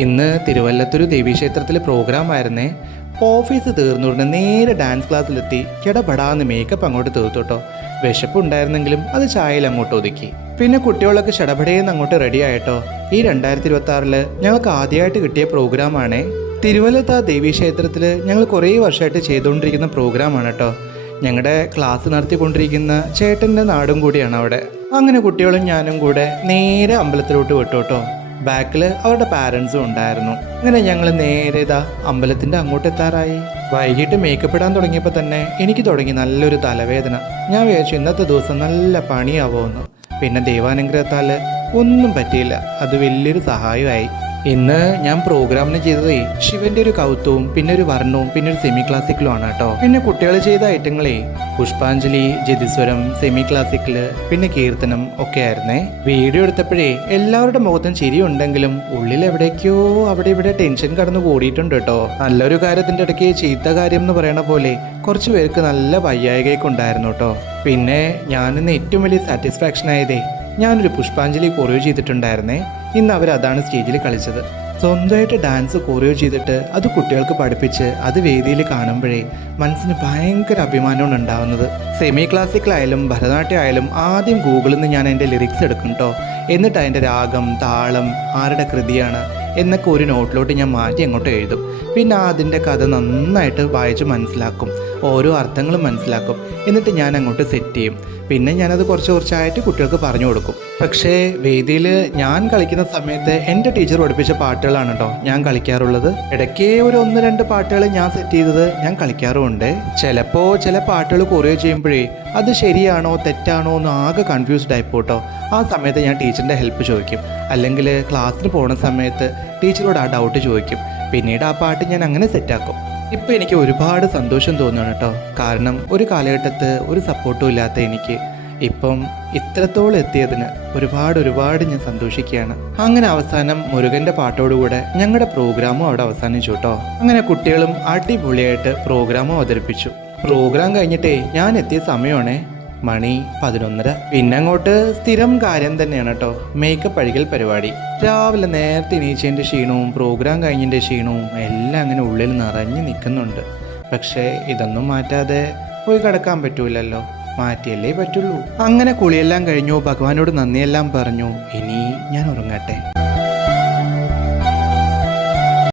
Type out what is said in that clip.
ഇന്ന് തിരുവല്ലത്തൊരു ദേവീക്ഷേത്രത്തിലെ പ്രോഗ്രാം ആയിരുന്നേ. ഓഫീസ് തീർന്നുകൊണ്ട് നേരെ ഡാൻസ് ക്ലാസ്സിലെത്തി കിടപടാന്ന് മേക്കപ്പ് അങ്ങോട്ട് തീർത്തോട്ടോ. വിശപ്പുണ്ടായിരുന്നെങ്കിലും അത് ചായയിൽ അങ്ങോട്ട് ഒതുക്കി. പിന്നെ കുട്ടികളൊക്കെ ചടപടേന്ന് അങ്ങോട്ട് റെഡി ആയിട്ടോ. ഈ 2026 ഞങ്ങൾക്ക് ആദ്യമായിട്ട് കിട്ടിയ പ്രോഗ്രാമാണേ. തിരുവല്ലത്ത് ആ ദേവീക്ഷേത്രത്തിൽ ഞങ്ങൾ കുറേ വർഷമായിട്ട് ചെയ്തുകൊണ്ടിരിക്കുന്ന പ്രോഗ്രാമാണ് കേട്ടോ. ഞങ്ങളുടെ ക്ലാസ് നടത്തിക്കൊണ്ടിരിക്കുന്ന ചേട്ടൻ്റെ നാടും കൂടിയാണ് അവിടെ. അങ്ങനെ കുട്ടികളും ഞാനും കൂടെ നേരെ അമ്പലത്തിലോട്ട് വിട്ടു കേട്ടോ. ബാക്കിൽ അവരുടെ പാരൻസും ഉണ്ടായിരുന്നു. അങ്ങനെ ഞങ്ങൾ നേരെ ഇതാ അമ്പലത്തിൻ്റെ അങ്ങോട്ട് എത്താറായി. വൈകിട്ട് മേക്കപ്പ് ഇടാൻ തുടങ്ങിയപ്പോൾ തന്നെ എനിക്ക് തുടങ്ങി നല്ലൊരു തലവേദന. ഞാൻ വിചാരിച്ചു ഇന്നത്തെ ദിവസം നല്ല പണിയാവുമെന്ന്. പിന്നെ ദൈവാനുഗ്രഹത്താൽ ഒന്നും പറ്റിയില്ല. അത് വലിയൊരു സഹായമായി. ഇന്ന് ഞാൻ പ്രോഗ്രാമിന് ചെയ്തതേ ശിവന്റെ ഒരു കൗത്തവും പിന്നെ ഒരു വർണ്ണവും പിന്നെ ഒരു സെമി ക്ലാസിക്കലും ആണ് കേട്ടോ. പിന്നെ കുട്ടികൾ ചെയ്ത ഐറ്റങ്ങളെ പുഷ്പാഞ്ജലി, ജതിസ്വരം, സെമി ക്ലാസിക്കല് പിന്നെ കീർത്തനം ഒക്കെ ആയിരുന്നേ. വീഡിയോ എടുത്തപ്പോഴേ എല്ലാവരുടെ മുഖത്തും ചിരി ഉണ്ടെങ്കിലും ഉള്ളിൽ എവിടേക്കോ അവിടെ ഇവിടെ ടെൻഷൻ കടന്നു കൂടിയിട്ടുണ്ട് കേട്ടോ. നല്ലൊരു കാര്യത്തിന്റെ ഇടയ്ക്ക് ചീത്ത കാര്യം എന്ന് പറയണ പോലെ കുറച്ച് പേർക്ക് നല്ല വയ്യായികയൊക്കെ ഉണ്ടായിരുന്നു കേട്ടോ. പിന്നെ ഞാനിന്ന് ഏറ്റവും വലിയ സാറ്റിസ്ഫാക്ഷൻ ആയതേ ഞാനൊരു പുഷ്പാഞ്ജലി കൊറിയോ ചെയ്തിട്ടുണ്ടായിരുന്നേ. ഇന്ന് അവരതാണ് സ്റ്റേജിൽ കളിച്ചത്. സ്വന്തമായിട്ട് ഡാൻസ് കൊറിയോ ചെയ്തിട്ട് അത് കുട്ടികൾക്ക് പഠിപ്പിച്ച് അത് വേദിയിൽ കാണുമ്പോഴേ മനസ്സിന് ഭയങ്കര അഭിമാനമാണ് ഉണ്ടാവുന്നത്. സെമി ക്ലാസിക്കലായാലും ഭരതനാട്യം ആയാലും ആദ്യം ഗൂഗിളിൽ നിന്ന് ഞാൻ എൻ്റെ ലിറിക്സ് എടുക്കും കേട്ടോ. എന്നിട്ട് അതിൻ്റെ രാഗം, താളം, ആരുടെ കൃതിയാണ് എന്നൊക്കെ ഒരു നോട്ടിലോട്ട് ഞാൻ മാറ്റി അങ്ങോട്ട് എഴുതും. പിന്നെ അതിൻ്റെ കഥ നന്നായിട്ട് വായിച്ച് മനസ്സിലാക്കും, ഓരോ അർത്ഥങ്ങളും മനസ്സിലാക്കും. എന്നിട്ട് ഞാൻ അങ്ങോട്ട് സെറ്റ് ചെയ്യും. പിന്നെ ഞാനത് കുറച്ചായിട്ട് കുട്ടികൾക്ക് പറഞ്ഞു കൊടുക്കും. പക്ഷേ വേദിയിൽ ഞാൻ കളിക്കുന്ന സമയത്ത് എൻ്റെ ടീച്ചർ പഠിപ്പിച്ച പാട്ടുകളാണ് കേട്ടോ ഞാൻ കളിക്കാറുള്ളത്. ഇടയ്ക്ക് ഒരു 1-2 പാട്ടുകൾ ഞാൻ സെറ്റ് ചെയ്തത് ഞാൻ കളിക്കാറുമുണ്ട്. ചിലപ്പോൾ ചില പാട്ടുകൾ കൊറിയോ ചെയ്യുമ്പോഴേ അത് ശരിയാണോ തെറ്റാണോ എന്ന് ആകെ കൺഫ്യൂസ്ഡ് ആയിപ്പോട്ടോ. ആ സമയത്ത് ഞാൻ ടീച്ചറിൻ്റെ ഹെൽപ്പ് ചോദിക്കും. അല്ലെങ്കിൽ ക്ലാസ്സിന് പോകുന്ന സമയത്ത് ടീച്ചറോട് ആ ഡൗട്ട് ചോദിക്കും. പിന്നീട് ആ പാട്ട് ഞാൻ അങ്ങനെ സെറ്റാക്കും. ഇപ്പം എനിക്ക് ഒരുപാട് സന്തോഷം തോന്നുകയാണ് കേട്ടോ. കാരണം ഒരു കാലഘട്ടത്ത് ഒരു സപ്പോർട്ടും ഇല്ലാത്ത എനിക്ക് ഇപ്പം ഇത്രത്തോളം എത്തിയതിന് ഒരുപാട് ഞാൻ സന്തോഷിക്കുകയാണ്. അങ്ങനെ അവസാനം മുരുകൻ്റെ പാട്ടോടുകൂടെ ഞങ്ങളുടെ പ്രോഗ്രാമും അവിടെ അവസാനിച്ചു കേട്ടോ. അങ്ങനെ കുട്ടികളും അടിപൊളിയായിട്ട് പ്രോഗ്രാമും അവതരിപ്പിച്ചു. പ്രോഗ്രാം കഴിഞ്ഞിട്ടേ ഞാൻ എത്തിയ സമയമാണേ മണി 11:30. പിന്നെ അങ്ങോട്ട് സ്ഥിരം കാര്യം തന്നെയാണ് കേട്ടോ, മേക്കപ്പ് അഴികൽ പരിപാടി. രാവിലെ നേരത്തെ എണീച്ചതിൻ്റെ ക്ഷീണവും പ്രോഗ്രാം കഴിഞ്ഞതിൻ്റെ ക്ഷീണവും എല്ലാം അങ്ങനെ ഉള്ളിൽ നിറഞ്ഞു നിൽക്കുന്നുണ്ട്. പക്ഷേ ഇതൊന്നും മാറ്റാതെ പോയി കിടക്കാൻ പറ്റൂലല്ലോ, മാറ്റിയല്ലേ പറ്റുള്ളൂ. അങ്ങനെ കുളിയെല്ലാം കഴിഞ്ഞു, ഭഗവാനോട് നന്ദിയെല്ലാം പറഞ്ഞു. ഇനി ഞാൻ ഉറങ്ങട്ടെ.